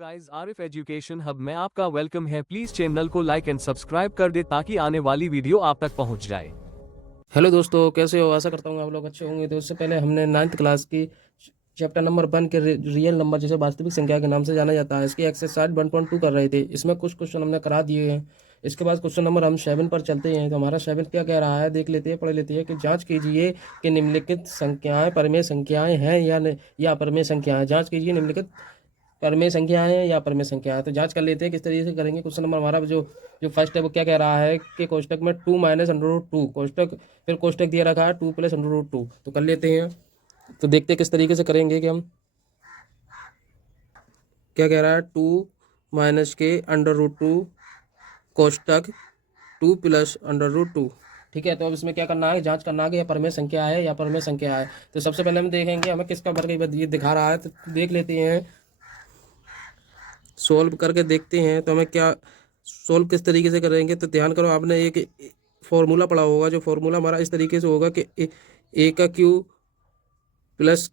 Guys, Arif education hub में आपका welcome है। प्लीज चैनल को लाइक एंड सब्सक्राइब कर दे ताकि आने वाली वीडियो आप तक पहुंच जाए। हेलो दोस्तों, कैसे हो? आशा करता हूँ आप लोग अच्छे होंगे। तो उससे पहले हमने 9th क्लास की चैप्टर नंबर 1 के रियल नंबर जिसे वास्तविक संख्या के नाम से जाना जाता है, इसकी एक्सरसाइज 1.2 कर रहे थे। इसमें कुछ क्वेश्चन हमने करा दिए हैं। इसके बाद क्वेश्चन नंबर हम 7 पर चलते हैं। तो हमारा 7 क्या कह रहा है, देख लेते हैं, पढ़ लेते हैं कि जांच कीजिए कि निम्नलिखित संख्याएं परमेय संख्याएं हैं या अपरमेय संख्याएं। जांच कीजिए निम्नलिखित परमेय संख्याएं हैं या अपरमेय संख्याएं। तो जांच कर लेते हैं किस तरीके से करेंगे। क्वेश्चन नंबर हमारा जो जो फर्स्ट है वो क्या कह रहा है कि कोष्टक में 2 माइनस अंडर रूट 2 कोष्टक, फिर कोष्टक दिया रखा है 2 प्लस अंडर रूट 2। तो कर लेते हैं। तो देखते हैं किस तरीके से करेंगे कि हम क्या कह रहा है, 2 माइनस के अंडर रूट 2 कोष्टक 2 प्लस अंडर रूट 2। ठीक है, तो अब इसमें क्या करना है, जांच करना है कि यह परमेय संख्या है या परमेय संख्या है। तो सबसे पहले हम देखेंगे हमें किसका वर्ग ये दिखा रहा है। तो देख लेते हैं, सोल्व करके देखते हैं। तो हमें क्या सोल्व किस तरीके से करेंगे। तो ध्यान करो, आपने एक फॉर्मूला पढ़ा होगा। जो फॉर्मूला हमारा इस तरीके से होगा कि ए का क्यू प्लस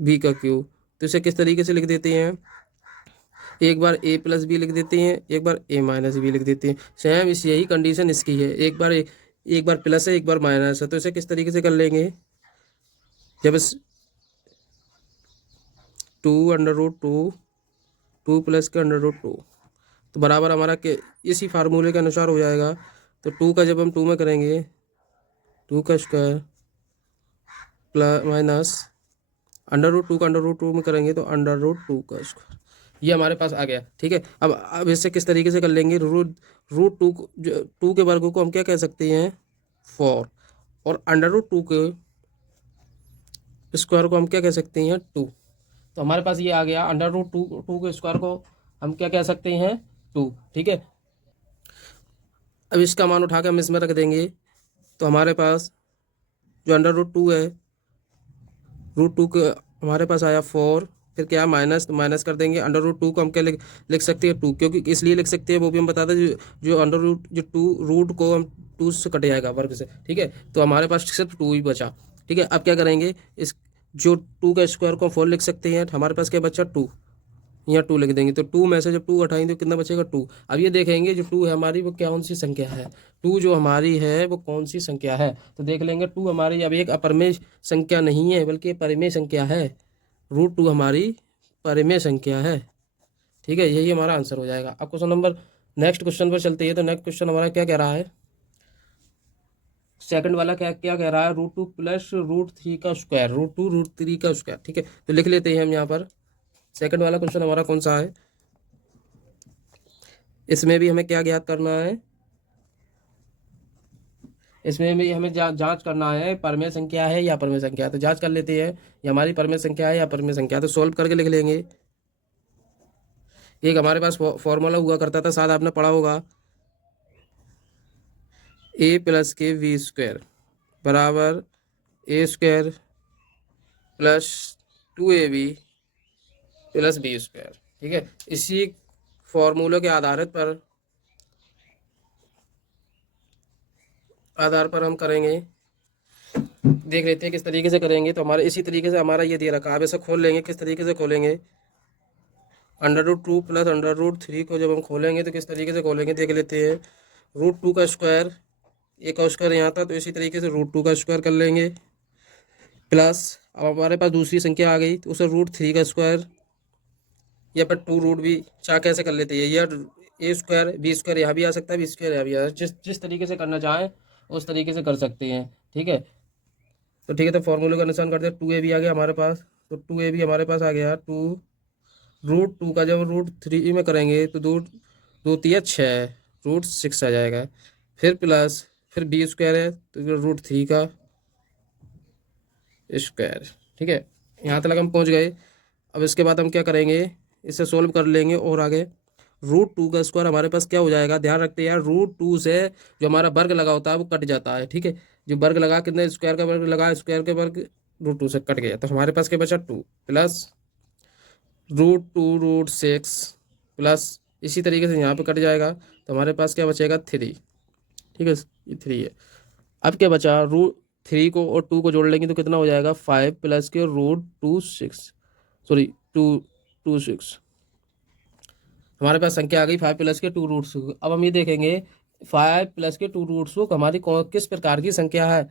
बी का क्यू। तो इसे किस तरीके से लिख देते हैं, एक बार ए प्लस बी लिख देते हैं, एक बार ए माइनस बी लिख देते हैं। सेम इस यही कंडीशन इसकी है, एक बार प्लस है, एक बार माइनस है। तो इसे किस तरीके से कर लेंगे, जब इस 2 अंडर रूट 2 प्लस के अंडर रूट 2 तो बराबर हमारा के इसी फार्मूले के अनुसार हो जाएगा। तो 2 का जब हम 2 में करेंगे, 2 का square plus minus under root 2 का अंडर रूट 2 में करेंगे तो अंडर रूट 2 का स्क्वायर। ये हमारे पास आ गया। ठीक है, अब इससे किस तरीके से कर लेंगे, रूट रूट 2 के वर्ग को हम क्या कह सकते हैं, 4, और अंडर रूट 2 के स्क्वायर को हम क्या कह सकते हैं, 2। तो हमारे पास ये आ गया, अंडर रूट 2 के स्क्वायर को हम क्या कह सकते हैं, 2। ठीक है, अब इसका मान उठा के हम इसमें रख देंगे। तो हमारे पास जो अंडर रूट 2 है, रूट 2 के हमारे पास आया 4, फिर क्या माइनस, तो माइनस कर देंगे। अंडर रूट 2 को हम क्या लिख सकते हैं, 2, क्योंकि इसलिए लिख सकते हैं वो भी हम बता दें, जो अंडर रूट जो 2 रूट को हम 2 से कट जाएगा वर्ग से। ठीक है, तो हमारे पास सिर्फ 2 ही बचा। ठीक है, अब क्या करेंगे, इस जो 2 का स्क्वायर को 4 लिख सकते हैं। हमारे पास क्या बचा, 2, यहाँ 2 लिख देंगे। तो 2 में से जब 2 हटाएंगे तो कितना बचेगा, 2। अब ये देखेंगे जो 2 है हमारी वो कौन सी संख्या है, 2 जो हमारी है वो कौन सी संख्या है। तो देख लेंगे 2 हमारी अब एक अपरमेय संख्या नहीं है बल्कि परिमेय संख्या है। रूट 2 हमारी परिमेय संख्या है। ठीक है, यही हमारा आंसर हो जाएगा। अब क्वेश्चन नंबर नेक्स्ट क्वेश्चन पर चलते हैं। तो नेक्स्ट क्वेश्चन हमारा क्या कह रहा है, सेकंड वाला क्या क्या कह रहा है, रूट 2 प्लस रूट 3 का स्क्वायर, रूट 2 रूट 3 का स्क्वायर। ठीक है, तो लिख लेते हैं हम यहाँ पर सेकंड वाला क्वेश्चन हमारा कौन सा है। इसमें भी हमें क्या ज्ञात करना है, इसमें भी हमें जांच करना है परमेय संख्या है या अपरमेय संख्या है। तो जांच कर लेते हैं ये हमारी परमेय संख्या है या अपरमेय संख्या है। तो सॉल्व करके लिख लेंगे। एक हमारे पास फॉर्मूला हुआ करता था, शायद आपने पढ़ा होगा, ए प्लस के वी स्क्वायर बराबर A square plus 2ab plus B square. ठीक है, इसी फॉर्मूले के आधार पर हम करेंगे, देख लेते हैं किस तरीके से करेंगे। तो हमारे इसी तरीके से हमारा ये दिया रखा है, अब इसे खोल लेंगे। किस तरीके से खोलेंगे, under root 2 plus under root 3 को जब हम खोलेंगे तो किस तरीके से खोलेंगे, देख लेते हैं। रूट 2 का स्क्वायर, ए का स्क्वायर यहाँ था, तो इसी तरीके से रूट 2 का स्क्वायर कर लेंगे प्लस, अब हमारे पास दूसरी संख्या आ गई तो उसे रूट 3 का स्क्वायर, या फिर 2 रूट भी चाह कैसे कर लेते हैं, या ए स्क्वायर बी स्क्वायर यहाँ भी आ सकता है, बी स्क्वायर यहाँ भी आ सकता है, जिस जिस तरीके से करना चाहें उस तरीके से कर सकते हैं। ठीक है, तो ठीक है, तो फॉर्मूले का निशान करते हैं। 2ab आ गया हमारे पास, तो 2ab हमारे पास आ गया। 2 रूट 2 का जब रूट 3 में करेंगे तो दो दो तिया 6, रूट 6 आ जाएगा। फिर प्लस, फिर बी स्क्वायर है तो रूट 3 का स्क्वायर। ठीक है, यहाँ तक हम पहुँच गए। अब इसके बाद हम क्या करेंगे, इसे सोल्व कर लेंगे और आगे रूट 2 का स्क्वायर हमारे पास क्या हो जाएगा, ध्यान रखते हैं यार, रूट 2 से जो हमारा वर्ग लगा होता है वो कट जाता है। ठीक है, जो वर्ग लगा, कितने स्क्वायर का वर्ग लगा, स्क्वायर के वर्ग रूट 2 से कट गया, तो हमारे पास क्या बचा, 2 प्लस रूट 2 रूट 6 प्लस, इसी तरीके से यहाँ पे कट जाएगा तो हमारे पास क्या बचेगा, 3। ठीक है, ये 3 है। अब क्या बचा, रूट 3 को और 2 को जोड़ लेंगे तो कितना हो जाएगा, 5 प्लस के रूट 2 6, सॉरी 2 26। हमारे पास संख्या आ गई 5 प्लस के 2 रूट्स। अब हम ये देखेंगे 5 प्लस के 2 रूट्स को हमारी किस प्रकार की संख्या है।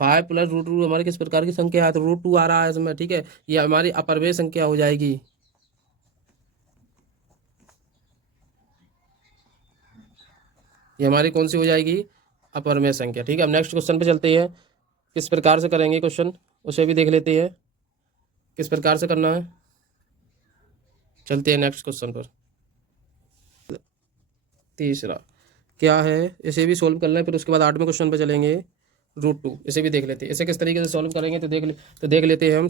5 प्लस रूट टू हमारी किस प्रकार की संख्या है, तो रूट 2 आ रहा है इसमें, ठीक है। ये हमारी अपरमेय संख्या हो जाएगी। ये हमारी कौन सी हो जाएगी, अपरमेय संख्या, ठीक है। अब नेक्स्ट क्वेश्चन पे चलते हैं, किस प्रकार से करेंगे क्वेश्चन उसे भी देख लेते हैं, किस प्रकार से करना है। चलते हैं नेक्स्ट क्वेश्चन पर। तीसरा क्या है, इसे भी सोल्व करना है, फिर उसके बाद 8वें क्वेश्चन पे चलेंगे, रूट 2। इसे भी देख लेते हैं, इसे किस तरीके से सॉल्व करेंगे, तो देख लेते हैं हम।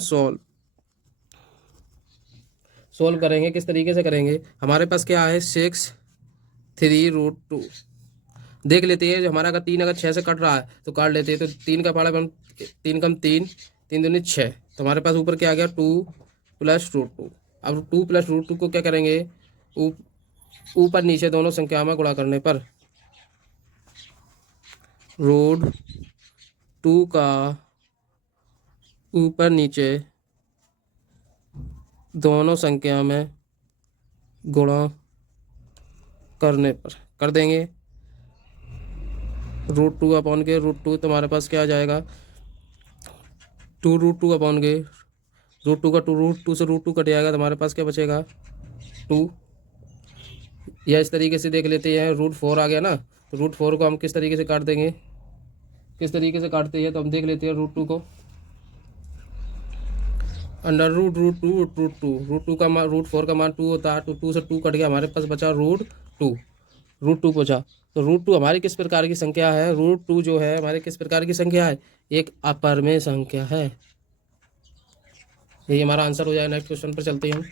सोल्व करेंगे किस तरीके से करेंगे। हमारे पास क्या है 6 3 रूट 2। देख लेते हैं, जो हमारा अगर 3 अगर 6 से कट रहा है तो काट लेते हैं। तो 3 का पहाड़ा 3 कम 3, 3 दूनी 6। तो हमारे पास ऊपर क्या आ गया 2 प्लस रूट 2। अब 2 प्लस रूट 2 को क्या करेंगे, ऊपर नीचे दोनों संख्या में गुणा करने पर रूट 2 का ऊपर नीचे दोनों संख्या में गुणा करने पर कर देंगे। रूट 2 अपॉन के रूट 2, तो हमारे पास क्या आ जाएगा 2 रूट 2 अपॉन के रूट 2 का 2 रूट 2 से रूट 2 कट जाएगा, तो हमारे पास क्या बचेगा 2। या इस तरीके से देख लेते हैं, रूट 4 आ गया ना, तो रूट 4 को हम किस तरीके से काट देंगे, किस तरीके से काटते हैं, तो हम देख लेते हैं रूट 2 को। अंडर रूट रूट 2 का मान रूट 4 का मान 2 होता है, तो 2 से 2 कट गया, हमारे पास बचा रूट 2 बचा। तो रूट 2 हमारी किस प्रकार की संख्या है, रूट 2 जो है हमारे किस प्रकार की संख्या है, एक अपरमेय संख्या है। यही हमारा आंसर हो जाएगा। नेक्स्ट क्वेश्चन पर चलते हैं हम।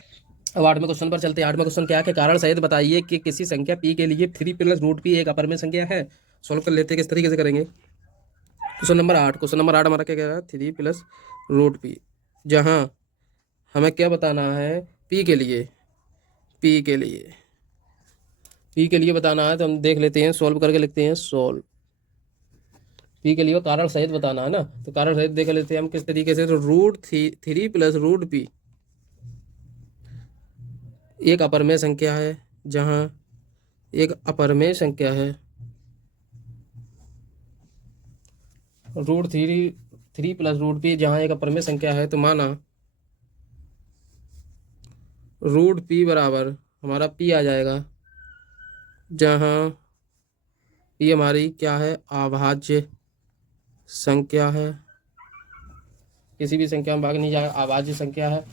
अब 8वें क्वेश्चन पर चलते हैं। 8वां क्वेश्चन क्या है कि कारण सहित बताइए कि किसी संख्या p के लिए 3 प्लस रूट p एक अपरमेय संख्या है। सॉल्व कर लेते हैं, किस तरीके से करेंगे। क्वेश्चन नंबर 8 हमारा क्या कह रहा है, 3 प्लस रूट p, जहाँ हमें क्या बताना है p के लिए, p के लिए बताना है। तो हम देख लेते हैं, सॉल्व करके लिखते हैं सॉल्व। p के लिए कारण सहित बताना है ना, तो कारण सहित देख लेते हैं हम किस तरीके से। तो रूट 3 प्लस रूट p एक अपरमेय संख्या है, जहाँ एक अपरमेय संख्या है। रूट 3 प्लस रूट p जहाँ एक अपरमेय संख्या है, तो माना रूट p बराबर हमारा p आ जाएगा, जहाँ p हमारी क्या है, अभाज्य संख्या है। किसी भी संख्या में भाग नहीं जाएगा, अभाज्य संख्या है।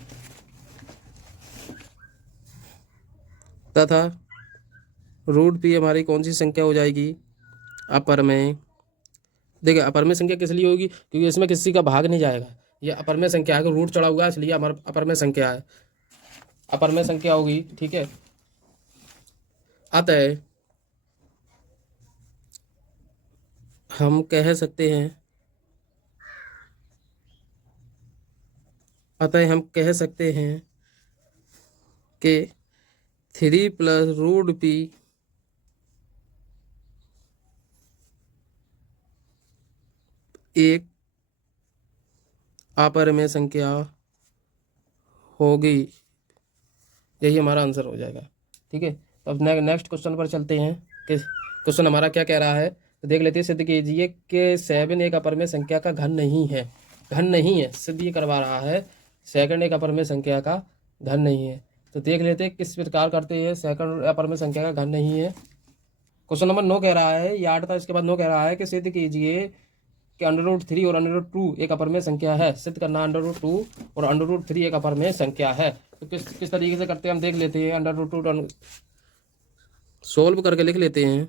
तथा रूट p हमारी कौन सी संख्या हो जाएगी, अपरमेय। देखिए अपरमेय संख्या किस लिए होगी, क्योंकि इसमें किसी का भाग नहीं जाएगा। ये अपरमेय संख्या है, रूट चढ़ा हुआ है इसलिए हमारा अपरमेय संख्या है, अपरमेय संख्या होगी, ठीक है। अतः हम कह सकते हैं, कि 3 प्लस रूट p एक अपरमेय संख्या होगी। यही हमारा आंसर हो जाएगा, ठीक है। तो अब नेक्स्ट क्वेश्चन पर चलते हैं कि क्वेश्चन हमारा क्या कह रहा है, तो देख लेते हैं। सिद्ध कीजिए कि 7 एक अपरमेय संख्या का घन नहीं है। घन नहीं है, सिद्ध ये करवा रहा है, सेकंड एक अपरमेय संख्या का घन नहीं है। तो देख लेते हैं किस प्रकार करते हैं, सेकंड अपरमेय संख्या का घन नहीं है। क्वेश्चन नंबर 9 कह रहा है, ये 8 था, इसके बाद 9 कह रहा है कि सिद्ध कीजिए कि अंडर रूट 3 और अंडर रूट 2 एक अपरमेय संख्या है। सिद्ध करना अंडर रूट 2 और अंडर रूट 3 एक अपरमेय संख्या है। तो किस तरीके से करते हैं हम देख लेते हैं। अंडर रूट 2 सोल्व करके लिख लेते हैं।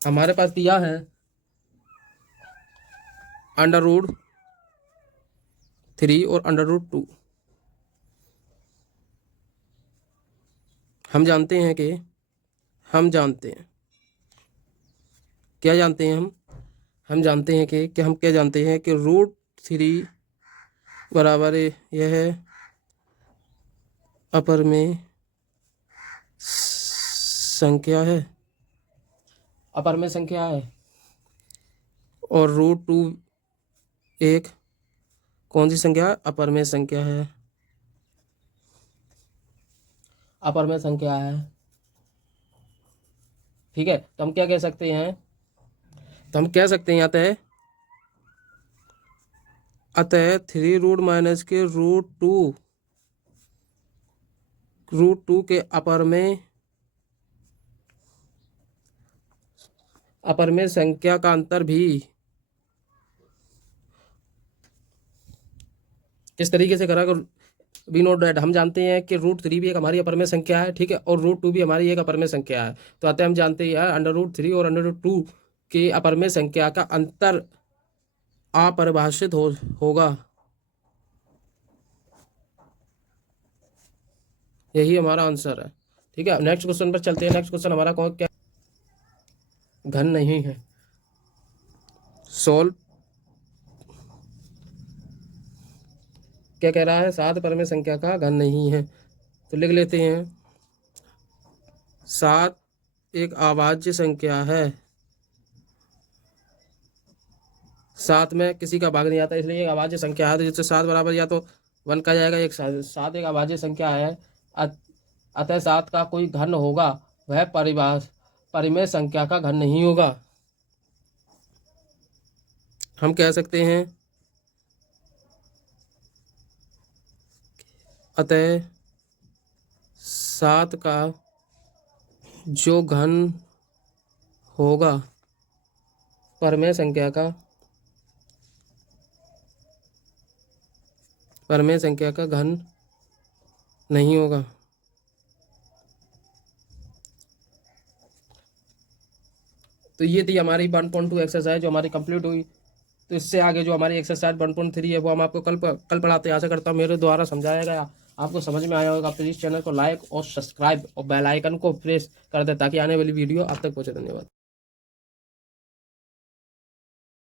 हमारे पास दिया है अंडर रूट 3 और अंडर रूट 2। हम जानते हैं क्या जानते हैं हम जानते हैं कि हम क्या जानते हैं कि रूट 3 बराबर यह है अपरमेय संख्या है, अपरमेय संख्या है, और रूट 2 एक कौन सी संख्या? अपरमेय संख्या है, अपरमेय संख्या है। ठीक है, तो हम क्या कह सकते हैं? तो हम कह सकते हैं अतः 3 रूट माइनस के रूट टू के अपरमेय संख्या का अंतर भी किस तरीके से करा? वी नोट डेट हम जानते हैं कि रूट 3 भी एक हमारी अपरमेय संख्या है, ठीक है, और रूट 2 भी हमारी एक अपरमेय संख्या है। तो अतः हम जानते हैं अंडर रूट 3 और अंडर रूट 2 की अपरमेय संख्या का अंतर अपरिभाषित होगा। यही हमारा आंसर है। ठीक है, नेक्स्ट क्वेश्चन पर चलते हैं। नेक्स्ट क्वेश्चन हमारा कौन क्या? घन नहीं है। सोल्व। क्या कह रहा है? 7 परमेय संख्या का घन नहीं है। तो लिख लेते हैं 7 एक अभाज्य संख्या है। 7 में किसी का भाग नहीं आता, इसलिए एक अभाज्य संख्या है। तो जिससे 7 बराबर या तो 1 का जाएगा, एक 7 एक अभाज्य संख्या है। अतः 7 का कोई घन होगा, वह परिमेय संख्या का घन नहीं होगा। हम कह सकते हैं अतः 7 का जो घन होगा परमेय संख्या का घन नहीं होगा। तो ये थी हमारी 1.2 एक्सरसाइज जो हमारी कंप्लीट हुई। तो इससे आगे जो हमारी एक्सरसाइज 1.3 है वो हम आपको कल पढ़ाते हैं। आशा करता हूँ मेरे द्वारा समझाया गया आपको समझ में आया होगा। प्लीज़ चैनल को लाइक और सब्सक्राइब और बेल आइकन को प्रेस कर दें ताकि आने वाली वीडियो आप तक पहुँचे। धन्यवाद।